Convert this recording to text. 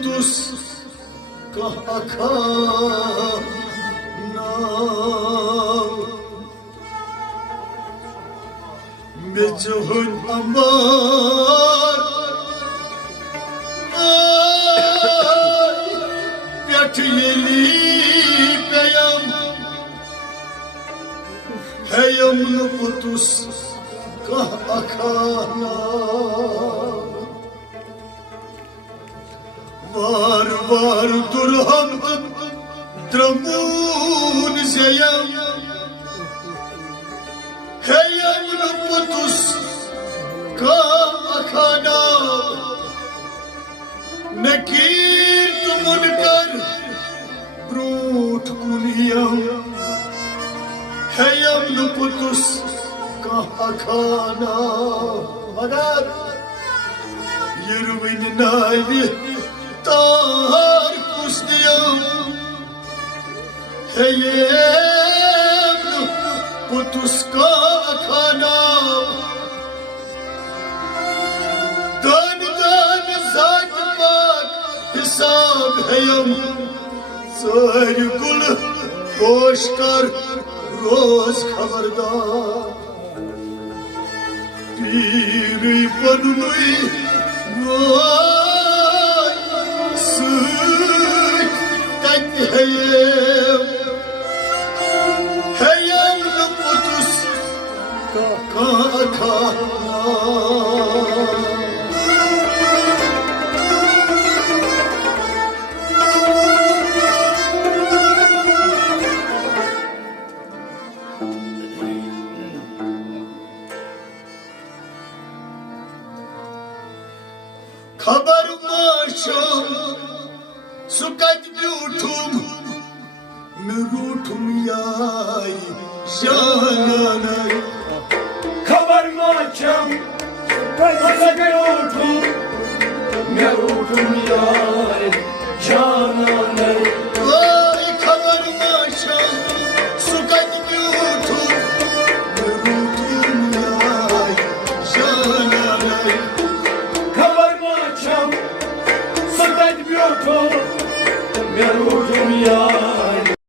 पुतुस कहा खाना बिचहुन अमार प्यठयली पयम हैयम पुतुस कहा खाना वार वार दुल्हन द्रमून जयम हैयम पुतुस कहा खाना नकीर तुमुन कर ब्रूठ कुनियम हैयम पुतुस कहा खाना मगर यरुविन नाइवी तार कुस्तियम हैयम पुतुस कहा खाना दान दान जात पाक हिसाब हैयम सारी गुल होश कर रोज खबरदार पीरी बनुई सूट तक हैयम पुतुस कहा खाना खबर माशम सुकत ब्यूठुम न रूठुम याई शानना